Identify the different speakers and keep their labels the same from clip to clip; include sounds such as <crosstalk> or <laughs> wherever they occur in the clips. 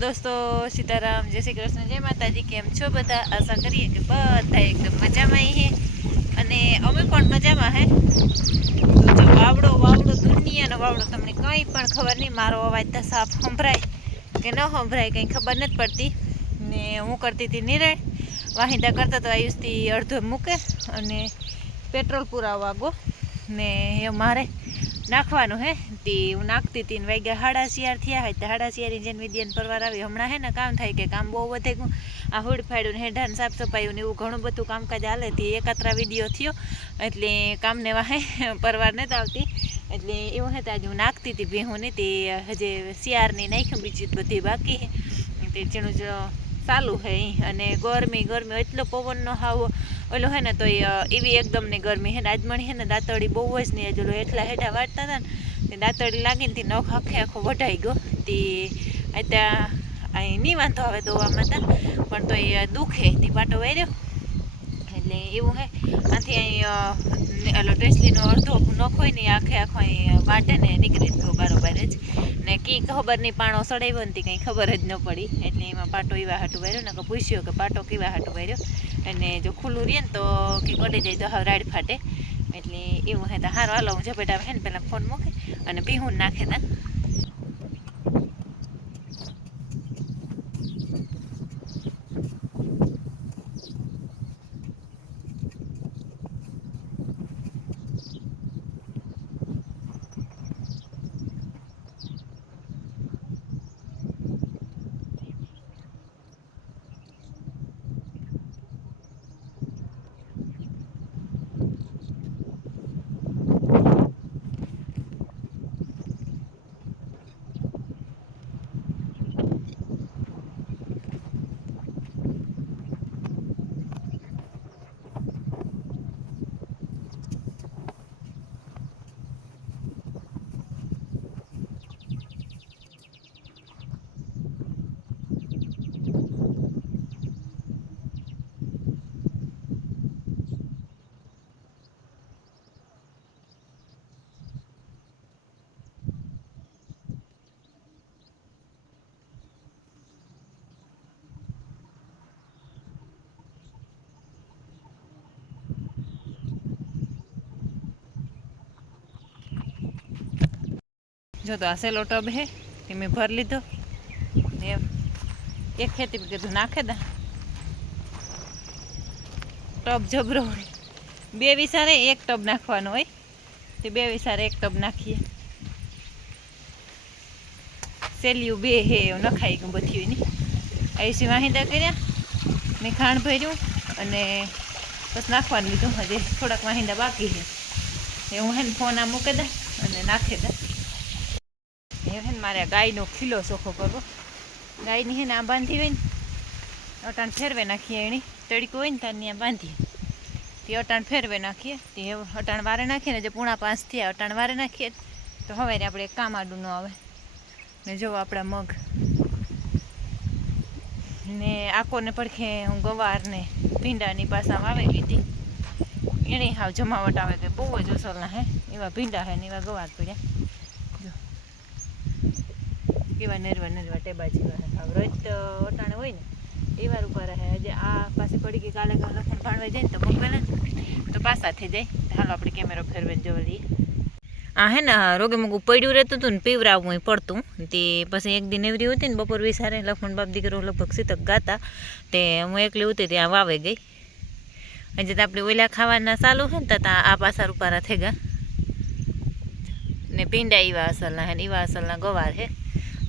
Speaker 1: દોસ્તો, સીતારામ, જય શ્રી કૃષ્ણ, જય માતાજી, કેમ છો બધા? આશા કરીએ કે બધા એકદમ મજામાં હે. અને અમે પણ મજામાં હે. તો જો વાવડો વાવડો દુનિયાનો વાવડો, તમને કંઈ પણ ખબર નહીં, મારો અવાજ તો સાફ સંભળાય કે ન સંભળાય, કંઈ ખબર નથી પડતી. ને હું કરતી હતી નિર્ણય વાહિંદા કરતા તો આયુષથી અડધો મૂકે અને પેટ્રોલ પુરાવવા ગો. ને એ મારે નાખવાનું હે? તે હું નાખતી હતી ને વાગ્યા શિયાર થયા હોય તો હાડાશિયારી જેને વિદ્યાન પરવાર આવી. હમણાં હે ને કામ થાય કે કામ બહુ વધે આ હુડ ફાડ્યું ને હેઠાને સાફ સફાઈ ને એવું ઘણું બધું કામકાજ હાલે તે. એકાત્રા વીડિયો થયો એટલે કામને વાહે પરવાર નથી આવતી. એટલે એવું હે આજે હું નાખતી હતી ભેહુંને તે. હજે શિયારની નાખ્યું બીજી બધી બાકી હે. તે જેનું ચાલુ હે. અને ગરમી ગરમી એટલો પવનનો હાવ ઓલો હે ને, તો એવી એકદમ ને ગરમી હે ને આજમણી હે ને, દાંતળી બહુ જ નહીં હજુ એટલા હેઠા વાટતા હતા ને, તે દાંતળી લાગીને તે નખ આખે આખો વઢાઈ ગયો. તે ત્યાં અહીં નહીં વાંધો આવે દોવામાં તા, પણ તો એ દુખે, તે પાટો વાર્યો એટલે એવું હે. આથી અહીં ઓલો ટેસ્લીનો અડધો નખ ને આખે આખો અહીં વાટે ને નીકળી ગયો બારોબાર જ. ને કી ખબર નહીં પાણો સડાવ્યો નથી કંઈ ખબર જ ન પડી. એટલે એમાં પાટો એવા હાટું વાર્યો ને પૂછ્યો કે પાટો કેવા હાટું વાર્યો અને જો ખુલ્લું રહે ને તો કે પડી જાય તો હવે રાડ ફાટે. એટલે એવું હે તો હારો. હાલો, હું ઝપેટા હે ને પહેલાં ફોન મૂકે અને પીહું નાખે તા. જો તો આ સેલો ટબ હે તે મેં ભર લીધો. ને એક ખેતી બી કીધું, નાખે દા. ટબ જબરો હોય. બે વિસારે એક ટબ નાખવાનો હોય. તે બે વિસારે એક ટબ નાખીએ. સેલ્યું બે હે, એવું નખાઈ ગયું બધી હોયની આયુસી વાહિંદા કર્યા. મેં ખાંડ ભર્યું અને બસ નાખવાનું લીધું. હજી થોડાક વાહિંદા બાકી છે. એ હું હે ફોન આ મૂકી દે અને નાખી દે. મારે ગાયનો ખીલો ચોખ્ખો કરવો. ગાયની હે ને આ બાંધી હોય ને, અટાણ ફેરવે નાખીએ એની. તડકો હોય ને ત્યાં ત્યાં બાંધીએ. તે અટાણ ફેરવે નાખીએ. તે અટાણ વારે નાખીએ ને જે પૂણા પાંચ થયા, અટાણ વારે નાખીએ. તો હવે આપણે કામ આડું ન આવે. ને જો આપણા મગ. ને આકોને પડખે હું ગવારને ભીંડાની પાસામાં આવેલી હતી એણે હાવ જમાવટ આવે કે બહુ જ અસલના હે. એવા ભીંડા હે ને એવા ગવાર પડ્યા. કેવા નરવા નરવા ટેબા જેવા હે. રોજ તો અટાણે હોય ને, એ વાર ઉપર હે આજે આ પાસે પડી ગઈ કાલે કાલે લખણ ભાણવા જાય ને તો મોકલે ને તો પાસા થઈ જાય. હાલો, આપણે કેમેરો ફેરવીને જોવા લઈએ. આ હે ને રોગે મોગું પડ્યું રહેતું હતું ને, પીવરાવું પડતું. તે પછી એક દિન એવરી હતી ને બપોર વિસારે લખમણ બાપ દીકરો લગભગ સીતક ગાતા. તે હું એકલી ઉતી ત્યાં વાવે ગઈ. હજી તો આપણે ઓલા ખાવાના ચાલુ છે ને, તો આ પાસા રૂપારા થઈ ગયા ને પીંડા એવા અસલના હે ને એવા અસલના ગવાર હે.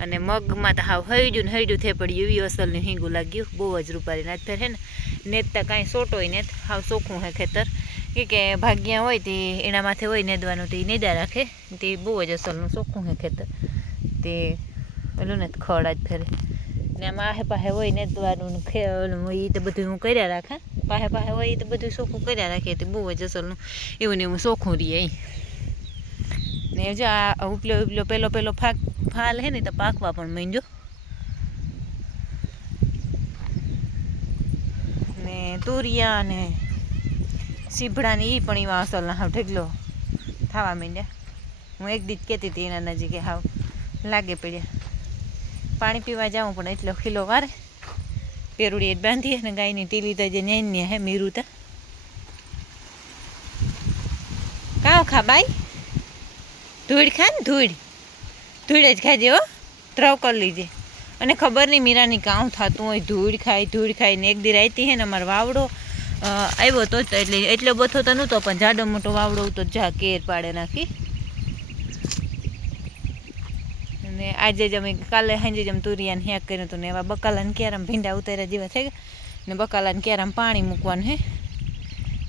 Speaker 1: અને મગમાં તો હાવ હૈડ્યું ને હૈડ્યું થઈ પડ્યું. એવી અસલનું હિંગું લાગ્યું. બહુ જ રૂપારી નાચ ફેર હે ને નેત તો કાંઈ સોટોય ને હાવ ચોખ્ખું હે ખેતર. કે કે ભાગ્યા હોય તે એના માથે હોય નેદવાનું તે નેદા રાખે. તે બહુ જ અસલનું ચોખ્ખું હે ખેતર. તે પેલું ને ખડ જ ફેરે. ને આમાં આહે પાસે હોય ને ખે ઓલું એ તો બધું હું કર્યા રાખે. પાસે પાસે હોય એ તો બધું ચોખ્ખું કર્યા રાખે. તે બહુ જ અસલનું એવું ને એવું ચોખ્ખું રહીએ ને જો આ ઉપલો ઉપલો પેલો પેલો ફાક ફાલ હે ને તો પાકવા પણ માંડ્યો. ને તુરિયા ને સીભડા ને એ પણ એવા અસલના હાવ ઢગલો થવા માંડ્યા. હું એક દીજ કહેતી હતી એના નજીકે હાવ લાગે પડ્યા. પાણી પીવા જાઉં પણ એટલો ખીલો વારે. પેરુડી એટ બાંધીએ ને ગાયની ટીલી તો જે ન્યાય હે મીરું તા. કાં ખા બાઈ? ધૂળ ખા ને ધૂળ? ધૂળ જ ખાજે, હો. ત્રવ કરી લીજે અને ખબર નહીં મીરાની કાઉં થતું હોય, ધૂળ ખાય ધૂળ ખાય. ને એક દી રાતી હે ને અમારો વાવડો આવ્યો તો એટલે એટલો બધો તો નહોતો, પણ જાડો મોટો વાવડો તો જા કેર પાડે નાખી. અને આજે જ અમે કાલે સાંજે જ અમે તુરિયાને હેક કર્યું હતું ને એવા બકાલાને ક્યારામ ભીંડા ઉતાર્યા જેવા થઈ ગયા. ને બકાલાને ક્યારામ પાણી મૂકવાનું હે.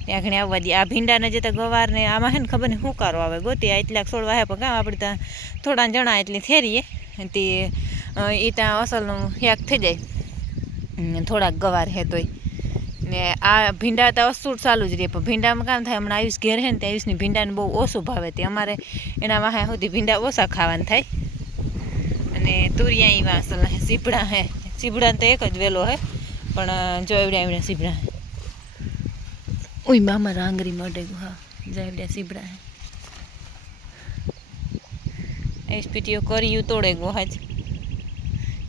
Speaker 1: ત્યાં ઘણી આવવા દે. આ ભીંડાને જે તો ગવારને આમાં હે ને ખબર નહીં હુંકારો આવે. ગોતી આ એટલાક છોડવા હે, પણ કામ આપણે ત્યાં થોડા જણા એટલી ફેરીએ તે એ ત્યાં અસલનું હેક થઈ જાય. ને થોડાક ગવાર હે તોય. ને આ ભીંડા તો અસૂર ચાલુ જ રહે. પણ ભીંડામાં કામ થાય, હમણાં આયુષ ઘેર હે ને તે આયુષની ભીંડાને બહુ ઓછું ભાવે તે. અમારે એના વાહે સુધી ભીંડા ઓછા ખાવાના થાય. અને તુરિયા એવા અસલ સીપડા હે. સીપડાને તો એક જ વેલો હે, પણ જો એવડે એવડ્યા સીપડા. ઓય, મામા રાંગરી મળે હા જાવડ્યા સીપડા હે. એસપીટીઓ કર્યું તોડે ગો જ.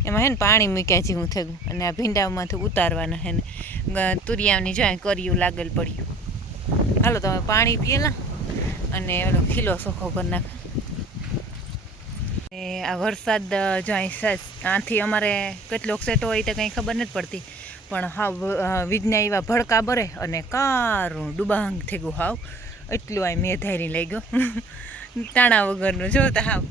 Speaker 1: એમાં હે ને પાણી મૂક્યા છે હું થયું. અને આ ભીંડામાંથી ઉતારવાના હે ને. તુરિયાની જો કર્યું, લાગેલ પડ્યું. હાલો તમે પાણી પીએલા. અને ઓલો ખીલો સોખો કરી નાખ. આ વરસાદ જો અહીં આથી અમારે કેટલોક સેટો હોય તો કંઈ ખબર નથી પડતી. પણ હાવ વીજના એવા ભડકા બરે અને કારું ડુબાંગ થઈ ગયું હાવ. એટલું આ મેધારી લઈ ગયો. <laughs> તાણા વગરનું જોતા હાવ.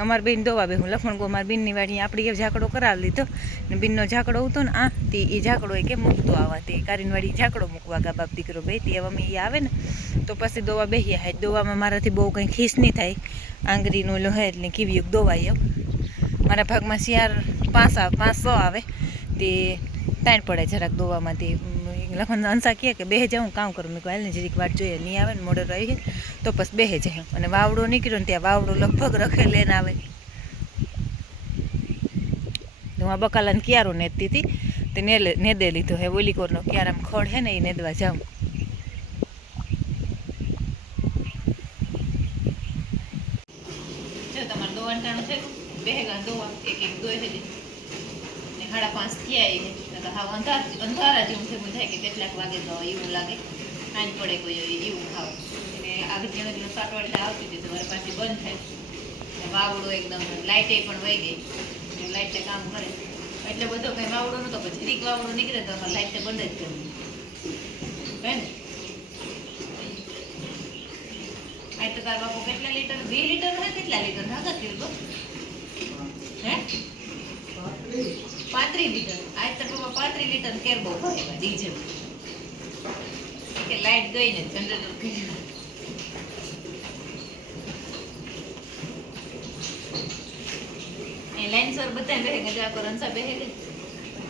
Speaker 1: અમાર બેન દોવા બે હું લખણ ગો, માર બેનની વાડી આપણી એ ઝાકડો કરાવી લીધો. ને બેનનો ઝાકડો હતો ને આ તે એ ઝાકડો એ કે મૂકતો આવા? તે કારીનવાડી ઝાકડો મૂકવા ગા બાપ દીકરો બે, તે હવે એ આવે ને, તો પછી દોવા બેહ્યા હે દોવામાં મારાથી બહુ કંઈ ખીસ નહીં થાય. આંગળીનું લોહે એટલે કીવી દોવાય એમ મારા ભાગમાં શિયાર પાંચ પાંચ સો આવે. તે તાણ પડે જરાક દોવામાં તે લખન અંસા કહે કે બેહે જાઉં, કામ કરું. મેં કહું જરીક વાત જોઈએ, નહીં આવે ને, મોડર રહી તો પછી બેહે જાય. અને વાવડો નીકળ્યો ને ત્યાં વાવડો લગભગ રખે લઈને આવે. હું આ બકાલાને ક્યારો નેતી હતી તે ને નેદે લીધો હે, ઓલી કોરનો આમ ખડ હે ને એ નેદવા જાઉં. તમારે દોવાનું ટાણું થયું? બેહેગા દોવા એક એક દોય છે ને સાડા પાંચ થયા તો હા અંધાર, અંધારા જેવું થયું થાય કે કેટલાક વાગે તો એવું લાગે. આંજ પડે કોઈ એવું ખાવ અને આગળ જેણે જેણે સાટવાડી આવતી હતી તો મારી પાસે બંધ થાય. વાવડો એકદમ લાઇટે પણ વહી ગઈ. લાઇટે કામ કરે. એટલે બધો કંઈ વાવડો નતો પછી જરીક વાવડો નીકળે તો અમારે લાઈટ બંધ જ કરવી. હે તો તાર બાપુ કેટલા લીટર બે લીટર હોય કેટલા લીટર કીધું હે? પાંત્રીસ લીટર આજ તો બાપા પાંત્રીસ કેર બહુ ભરેલા ડીઝલ કે લાઈટ ગઈ ને જનરેટર બેહે ગયા જા કરંસા બેહે ગઈ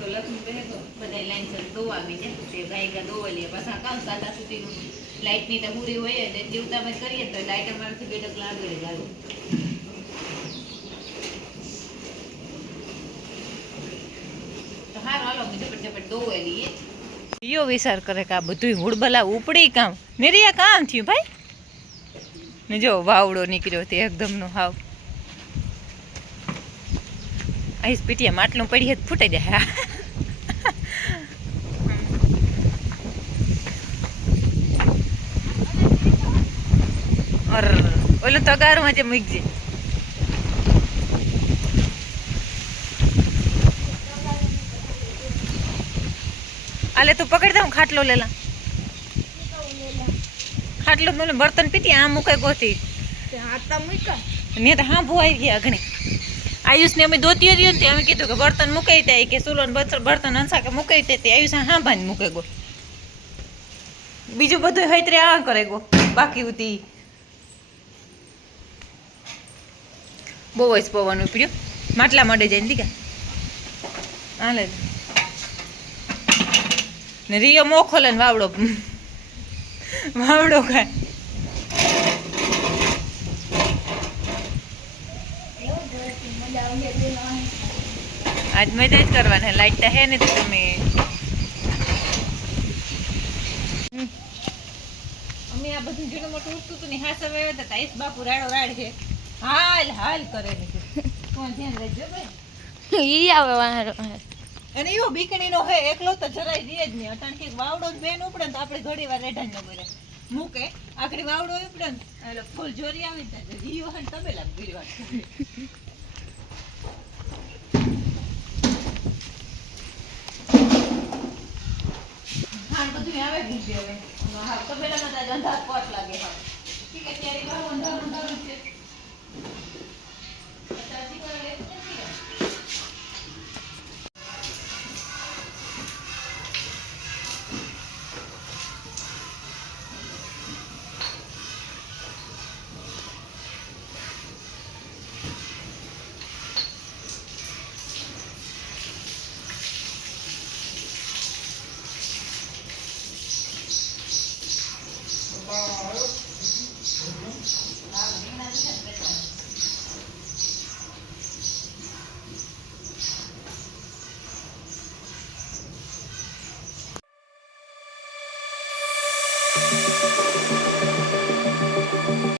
Speaker 1: તો લક્ષ્મી બેહે ગયો બધા લાઈન આવી જાય તે ગાયકા દોવા લે. પાછા કામ સાતા સુધીનું લાઈટની તો પૂરી હોય એટલે એટલી ઉતાવળ કરીએ તો લાઈટ અમારાથી બે ડગલા લાગે લઈએ. યો વિચાર કરે કે આ બધું હુડબલા ઉપડી કામ? નિરિયા કામ થયું ભાઈ? ને જો વાવડો નીકળ્યો તે એકદમ નો હાવ. આઈસ પીટીએ માટલું પડી જ ફૂટે જાય. અર ઓલું તગારું હજે મૂકજે. આલે તું પકડી દઉં ખાટલો લેલા. ખાટલો બર્તન પીતી આ મૂકે ગોતી. ને તો હા ભો આવી ગયા ઘણી આયુષને અમે ધોતી હતી ને અમે કીધું કે બર્તન મુકાઈ દે. કે ને બર્તન હંસા કે મુકાઈ દે. આયુષ હા ભાન મૂકે ગો બીજું બધું હૈત્રે આ કરે ગો બાકી હતી બહુ જ પવન ઉપડ્યો. માટલા મળે જઈને દીકા. હાલે ને રિયો મોખોલે ને વાવડો વાવડો ખાય. આજ મજા જ કરવાના. લાઈટ હે ને તમે. હમ. આ બધું ઝીણું મોટું ઉઠતું હતું ને આવ્યા હતા આઈસ બાપુ રાડો રાડ છે. હાલ હાલ કરે ને કોણ ધ્યાન રાખજો ભાઈ.
Speaker 2: ઈ આવે વાહરો
Speaker 1: અને એવો બીકણીનો હે એકલો તો જરાય દે જ નહીં. અટાણ કે વાવડો જ બેન ઉપડે ને તો આપણે ઘડી વાર રેઢાં ન મૂકે આખરી વાવડો ઉપડે ને એટલે ફૂલ જોરી આવી જાય જીવો હે ને તબેલા બીડી વાત કરે. હા બધું આવે છે હવે. તો આજ અંધાર પટ લાગે કે અત્યારે અંધારું અંધારું